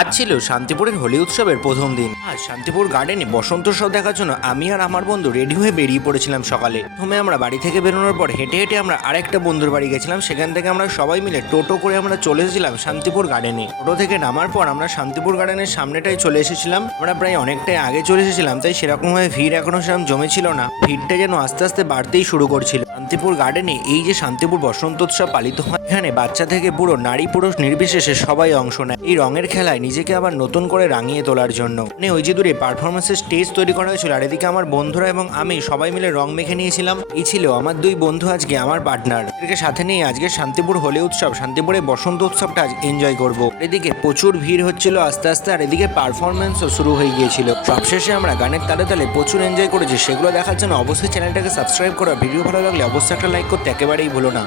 আজ ছিল শান্তিপুরের হোলি উৎসবের প্রথম দিন। আজ শান্তিপুর গার্ডেনে বসন্ত উৎসব দেখার জন্য আমি আর আমার বন্ধু রেডি হয়ে বেরিয়ে পড়েছিলাম সকালে। প্রথমে আমরা বাড়ি থেকে বেরোনোর পর হেঁটে হেঁটে আমরা আরেকটা বন্ধুর বাড়ি গেছিলাম। সেখান থেকে আমরা সবাই মিলে টোটো করে আমরা চলে এসেছিলাম শান্তিপুর গার্ডেনে। টোটো থেকে নামার পর আমরা শান্তিপুর গার্ডেনের সামনেটাই চলে এসেছিলাম। আমরা প্রায় অনেকটাই আগে চলে এসেছিলাম, তাই সেরকমভাবে ভিড় এখনো সেরকম জমেছিল না। ভিড়টা যেন আস্তে আস্তে বাড়তেই শুরু করছিল। শান্তিপুর গার্ডেনে এই যে শান্তিপুর বসন্ত উৎসব পালিত হয়, এখানে বাচ্চা থেকে বুড়ো, নারী পুরুষ নির্বিশেষে সবাই অংশ নেয় এই রঙের খেলায় নিজেকে আবার নতুন করে রাঙিয়ে তোলার জন্য। মানে ওই যে দূরে পারফরমেন্সের স্টেজ তৈরি করা হয়েছিল, আর এদিকে আমার বন্ধুরা এবং আমি সবাই মিলে রং মেখে নিয়েছিলাম। এই ছিল আমার দুই বন্ধু, আজকে আমার পার্টনার। এদেরকে সাথে নিয়ে আজকে শান্তিপুর হোলি উৎসব, শান্তিপুরে বসন্ত উৎসবটা আজ এনজয় করব। এদিকে প্রচুর ভিড় হচ্ছিল আস্তে আস্তে, আর এদিকে পারফরমেন্সও শুরু হয়ে গিয়েছিল। সবশেষে আমরা গানের তালে তালে প্রচুর এনজয় করেছি। সেগুলো দেখার জন্য অবশ্যই চ্যানেলটাকে সাবস্ক্রাইব করো। ভিডিও ভালো লাগলে অবশ্যই একটা লাইক করতে একেবারেই ভুলো না।